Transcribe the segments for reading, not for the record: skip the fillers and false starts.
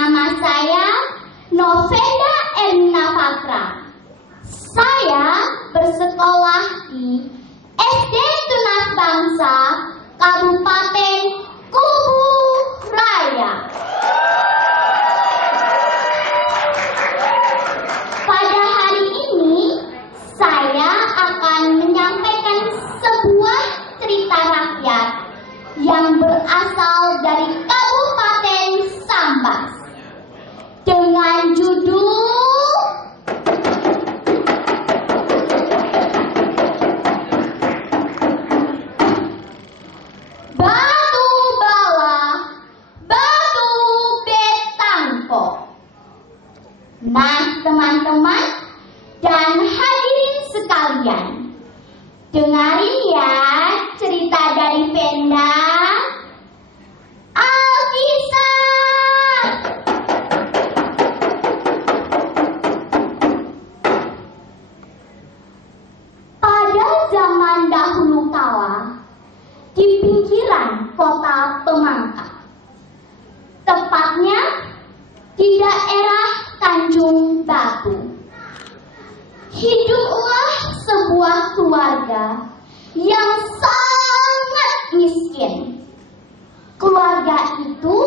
Nama saya Novenda Erna Patra. Saya bersekolah di SD Tunas Bangsa Kabupaten Kubu Raya. Pada hari ini saya akan menyampaikan sebuah cerita rakyat yang berasal dari Kabupaten Sambas dengan judul Batu Bala, Batu Betangko. Nah, teman-teman dan hadirin sekalian, dengarin ya cerita dari Venda. Alkisah. Pada zaman dahulu kala, di pinggiran kota Pemangkat, tepatnya di daerah Tanjung Batu, hiduplah sebuah keluarga yang sangat miskin. Keluarga itu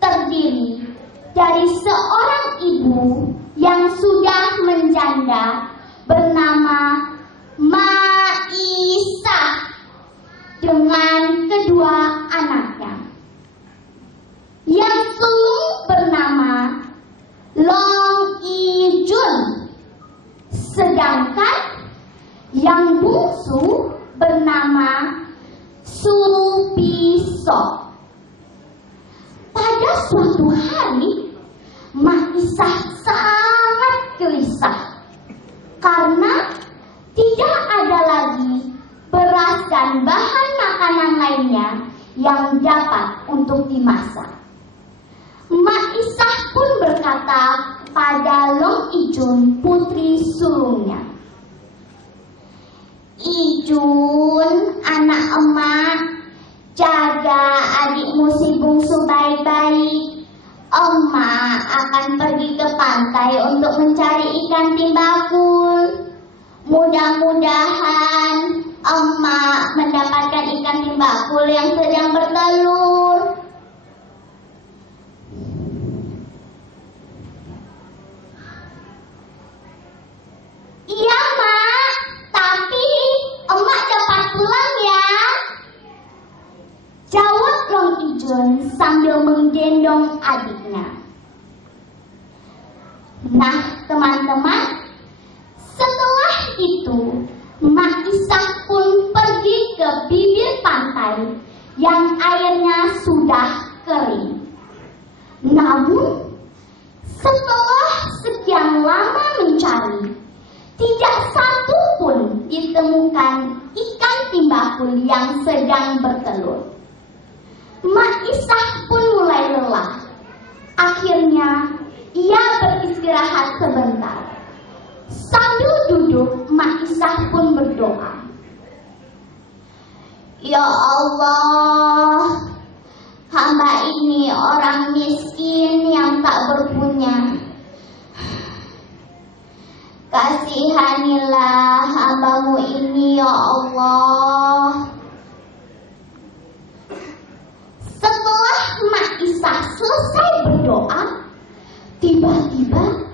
terdiri dari seorang ibu yang sudah menjanda bernama Maisah dengan kedua anaknya yang sulung bernama Long Ijun, sedangkan yang bungsu bernama Supiso. Pada suatu hari, Maisah sangat gelisah karena tidak ada lagi beras dan bahan makanan lainnya yang dapat untuk dimasak. Maisah pun berkata pada Long Ijun, putri sulungnya, "Ijun, anak emak, jaga adikmu si bungsu baik-baik. Emak akan pergi ke pantai untuk mencari ikan timbakul. Mudah-mudahan emak mendapatkan ikan timbakul yang sedang bertelur." "Iya, Mak, tapi emak cepat pulang ya," jawab Long Ijun sambil menggendong adiknya. Nah, teman-teman, setelah itu Maisah pun pergi ke bibir pantai yang airnya sudah kering. Namun, setelah sekian lama mencari, tidak satu pun ditemukan ikan timbakul yang sedang bertelur. Maisah pun mulai lelah. Akhirnya, ia beristirahat sebentar. Sambil duduk, Maisah pun berdoa, "Ya Allah, hamba ini orang miskin yang tak berpunya. Kasihanilah hambamu ini ya Allah." Setelah Maisah selesai berdoa, tiba-tiba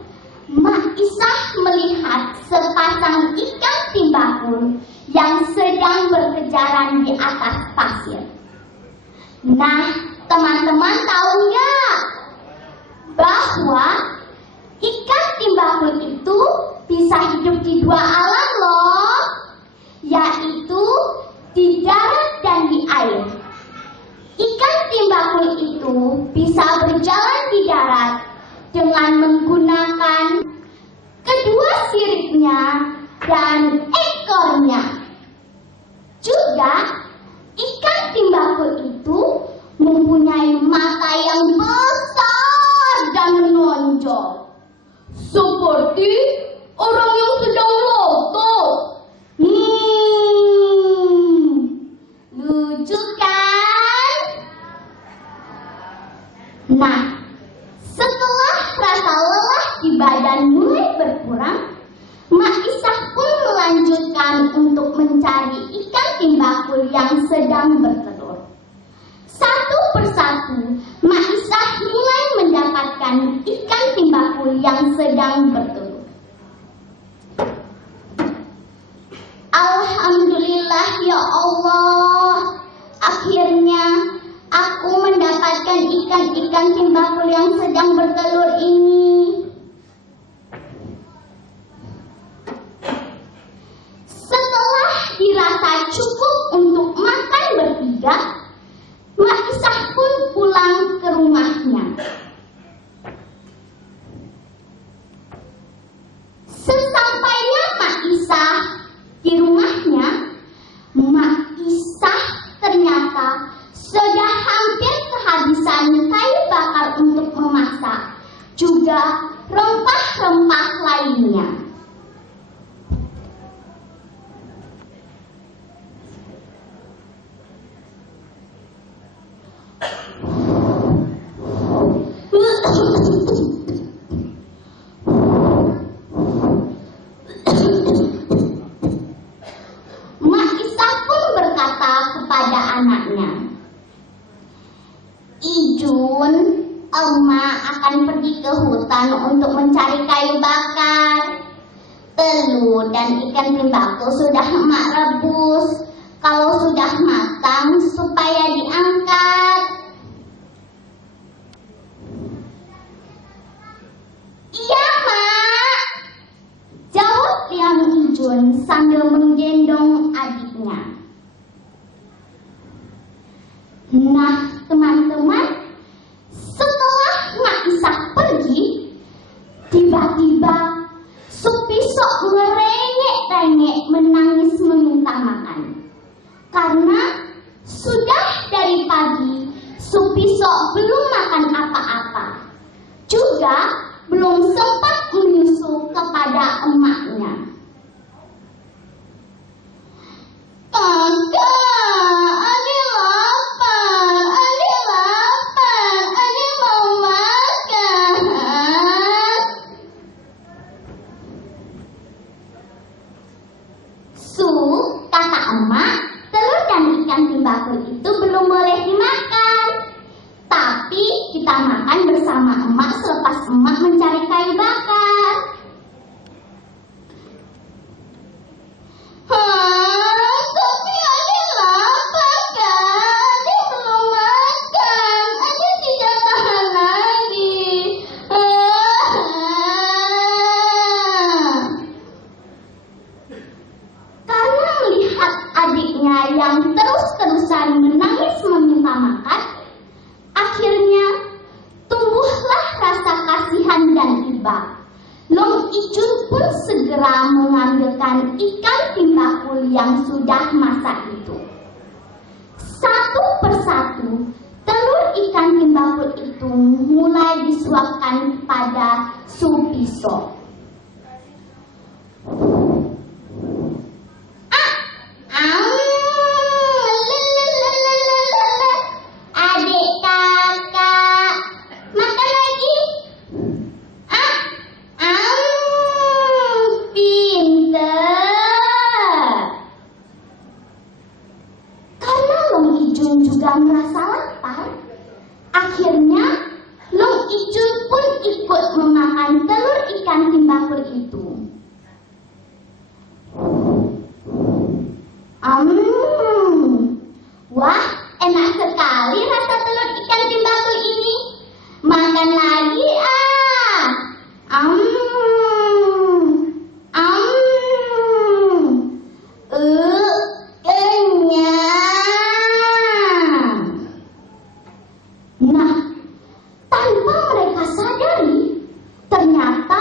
Maisah melihat sepasang ikan timbakul yang sedang berkejaran di atas pasir. Nah, teman-teman tahu nggak bahwa ikan timbakul itu bisa hidup di dua alam loh, yaitu di darat dan di air. Ikan timbakul itu bisa berjalan di darat dengan menggunakan kedua siripnya dan ekornya. Juga, ikan timbakul itu mempunyai mata yang besar dan menonjol, seperti orang yang sedang melotot. Lucu kan? Nah, setelah badan mulai berkurang, Mak Isah pun melanjutkan untuk mencari ikan timbakul yang sedang bertelur. Satu persatu, Mak Isah mulai mendapatkan ikan timbakul yang sedang bertelur. Alhamdulillah ya Allah, akhirnya aku mendapatkan ikan-ikan timbakul yang sedang bertelur ini. Setelah dirasa cukup untuk makan bertiga, Mak Isah pun pulang ke rumahnya. Sesampainya Mak Isah di rumahnya, Mak Isah ternyata sudah hampir kehabisan kayu bakar untuk memasak, juga rempah-rempah lainnya. Mak Isah pun berkata kepada anaknya, "Ijun, Emak akan pergi ke hutan untuk mencari kayu bakar. Telur dan ikan timbakul sudah Emak rebus. Kalau sudah matang, supaya diangkat." "Iya, Mak," jawab Liang Ijun sambil menggendong adiknya. Nah, teman-teman, setelah Mak Isah pergi, tiba-tiba Supisok merengek-rengek menangis meminta makan. Karena sudah dari pagi Supisok belum makan apa-apa, juga belum sempat menyusu kepada emaknya. "Kakak, adik lapar, adik mau makan." "Su," kata emak, "telur dan ikan timbakul itu belum boleh dimakan. Tapi kita makan bersama emak selepas emak mencari kayu bakar." "Tapi adik lapar, Kak. Adik belum makan. Adik tidak tahan lagi." Karena melihat adiknya yang terus-terusan menangis meminta makan, akhirnya tumbuhlah rasa kasihan dan iba. Long Ijun pun segera mengambilkan ikan timbakul yang sudah masak itu. Satu persatu, telur ikan timbakul itu mulai disuapkan pada Supisok. "Adik kakak, makan lagi." Pinter. Karena Long Ijun juga merasa lapar, akhirnya Long Ijun pun ikut memakan telur ikan timbakul itu. Wah, enak sekali rasa telur ikan timbakul ini. Makan lagi kenyang. Nah, tanpa mereka sadari, ternyata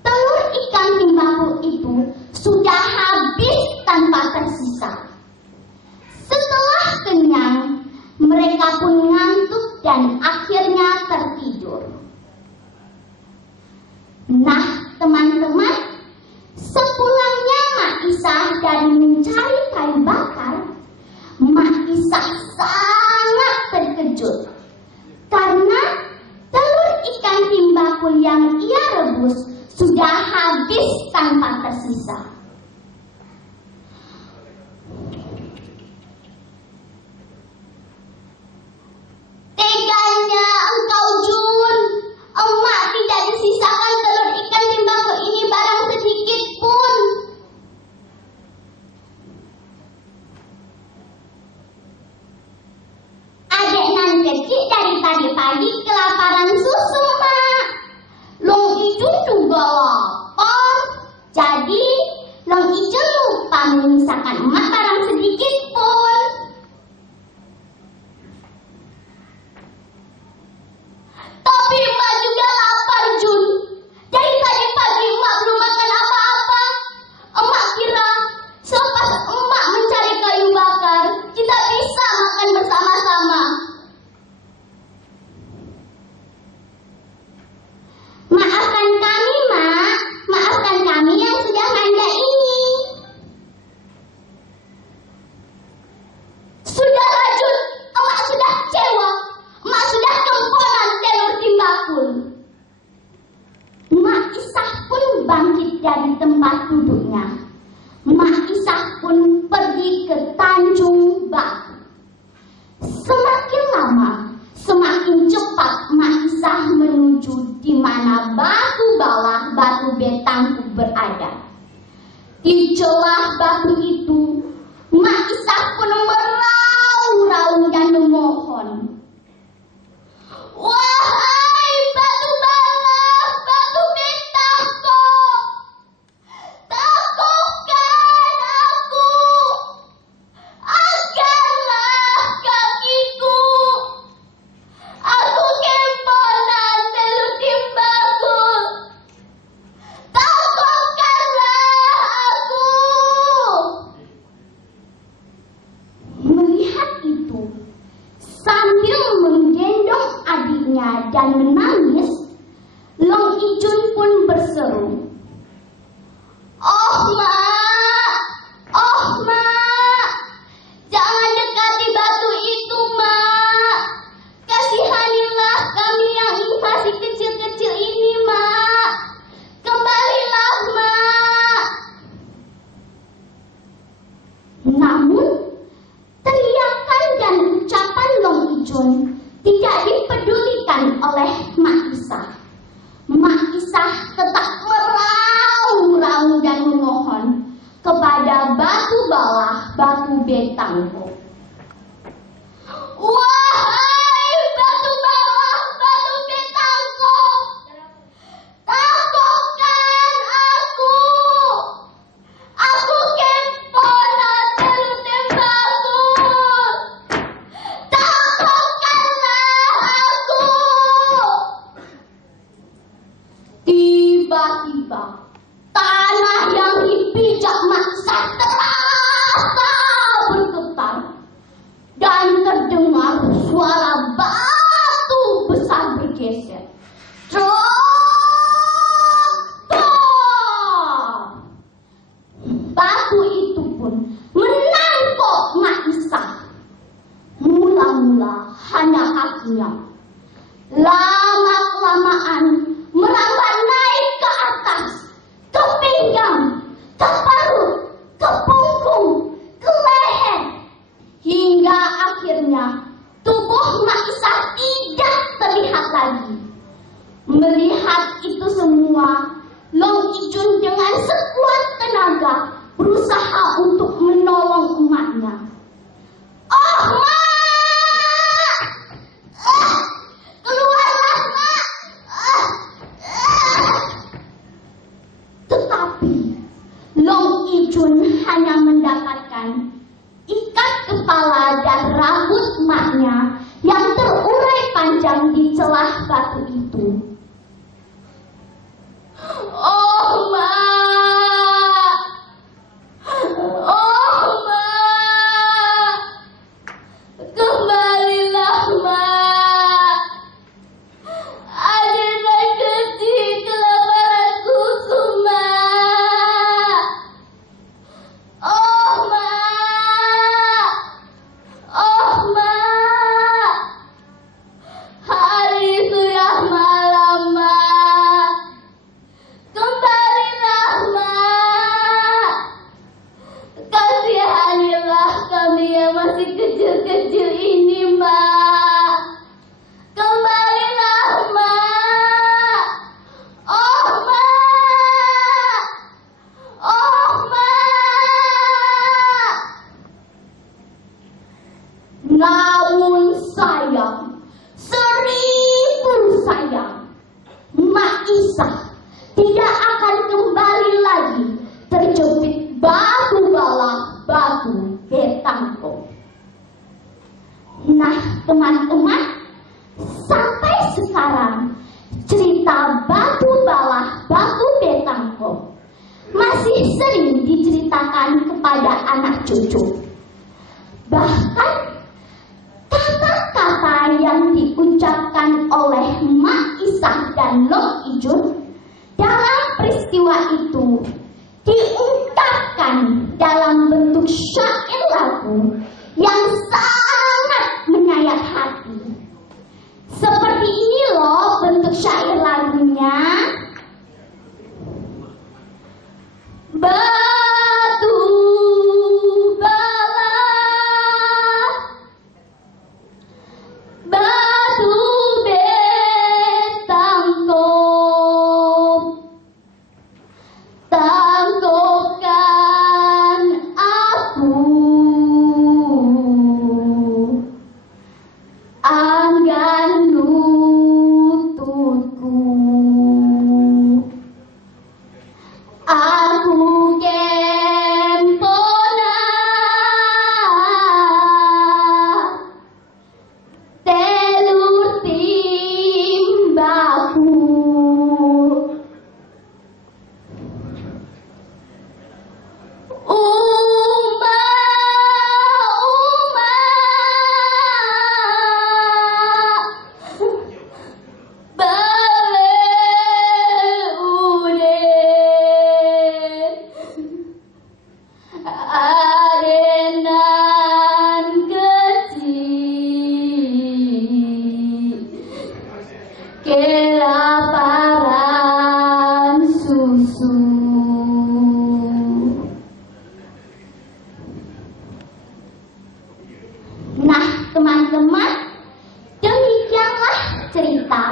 telur ikan timbakul itu sudah habis tanpa tersisa. Setelah kenyang, mereka pun ngantuk dan akhirnya tertidur. Nah, teman-teman, sepulangnya Mak Isah dari mencari kayu bakar, Mak Isah sangat terkejut karena telur ikan timbakul yang ia rebus rebus sudah habis tanpa tersisa. Teganya engkau, Jun. Emak tidak disisakan telur ikan timbako ini barang sedikit pun. Adek nan kecil dari tadi pagi kelaparan susu, Mak. Long Ijun juga lapar. Jadi Long Ijun lupa menyisakan emak barang sedikit pun. Tapi emak juga lapar, Jun. Dari tadi pagi emak belum makan apa-apa. Emak kira selepas emak mencari kayu bakar, kita bisa makan bersama-sama. Maafkan kami, Mak. Maafkan kami yang sudah manja ini. Sudah rajut, emak sudah kecewa. Emak sudah kemponan telur timbakul. Mak Isah pun bangkit dari tempat duduknya. Mak Isah pun pergi ke Tanjung Batu. Semakin lama, semakin cepat Mak Isah menuju di mana batu bawah batu betangku berada. Di celah batu itu, Mak Isah pun meraung-raung dan memohon. Wahai batu bawah, batu betangku, takutkan aku, angkatlah kakiku. Aku kemponan telur timbakul, takutkanlah aku. Melihat itu, sambil menggendong adiknya dan menangis, Long Ijun pun berseru, "Oh, Mak! Oh, Mak! Jangan dekati batu itu, Mak! Kasihanilah kami yang masih kecil-kecil ini, Mak! Kembalilah, Mak!" Namun, teriakan dan ucapan Long Ijun tidak dipedulikan oleh Mak Isah. Mak Isah tetap meraung-raung dan memohon kepada batu bawah batu betangku. Wahai batu bawah batu betangku, takutkan aku. Aku kemponan telur timbakul, takutkanlah aku. Tiba-tiba tanah yang dipijak Mak Isah terasa bergetar dan terdengar suara batu besar bergeser. Cetar! Batu itu pun menangkap Mak Isah. Mula-mula hanya kakinya. Lama-kelamaan merambat naik ke atas, ke pinggang, ke perut, ke punggung, ke leher, hingga akhirnya tubuh Mak Isah tidak terlihat lagi. Melihat itu semua, Long Ijun dengan sekuat tenaga berusaha untuk menolong emaknya. "Oh, Mak! Keluarlah, Mak! Tetapi Long Ijun hanya mendapatkan ikat kepala dan rambut emaknya yang terurai panjang di celah batu itu. "Oh, Mak! Oh, Mak! Kembalilah, Mak! Adik dan kecil kelaparan susu, Mak! Oh, Mak! Oh, Mak! Hari sudah malam, sekarang cerita batu bawah batu betangko masih sering diceritakan kepada anak cucu. Bahkan kata-kata yang diucapkan oleh Mak Isah dan Long Ijun dalam peristiwa itu diungkapkan dalam bentuk syair lagu yang sangat menyayat hati. Seperti ini loh bentuk syair lagunya. Batu bawah batu betangko, tangkokan aku anggan lututku. Aku kempona telur timbaku. Uma adenan kecil kelaparan susu. Nah teman-teman, demikianlah cerita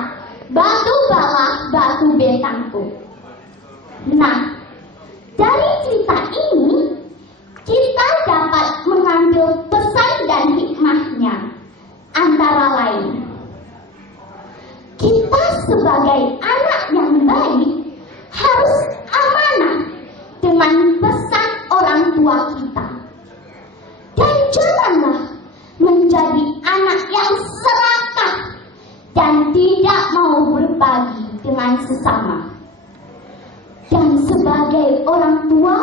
batu bawah batu betangku. Nah, dari cerita ini kita dapat mengambil pesan dan hikmahnya. Antara lain, kita sebagai anak yang baik harus amanah dengan pesan orang tua kita. Dan janganlah menjadi anak yang serakah dan tidak mau berbagi dengan sesama. Dan sebagai orang tua,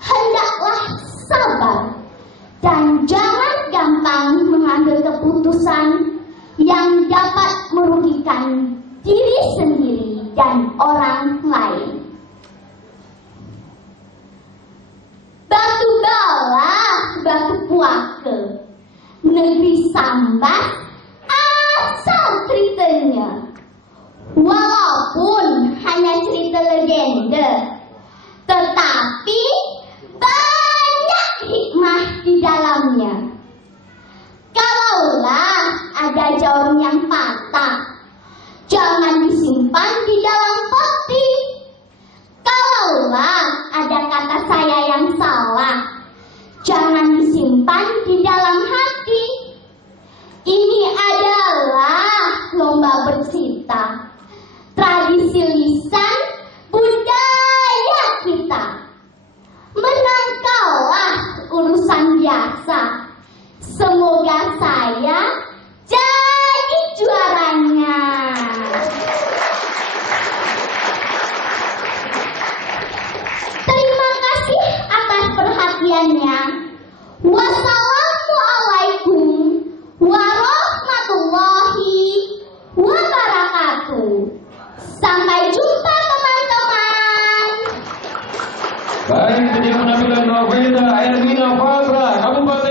hendaklah sabar dan jangan gampang mengambil keputusan yang dapat merugikan diri sendiri dan orang lain. Batu bawah batu puake, negeri sambat asal ceritanya. Walaupun hanya cerita legenda, tetapi banyak hikmah di dalamnya. Kalaulah ada jarum yang patah, jangan disimpan di dalam peti. Kalaulah ada kata saya yang salah, jangan disimpan di dalam hati. Ini adalah lomba bercerita, tradisi lisan budaya kita. Menang kalah urusan biasa. Semoga saya jadi juaranya. Terima kasih atas perhatiannya. Wassalamualaikum warahmatullahi wabarakatuh. Sampai jumpa teman-teman. Baik, penyanyi penampilan Novena Ermina Fatra, Kabupaten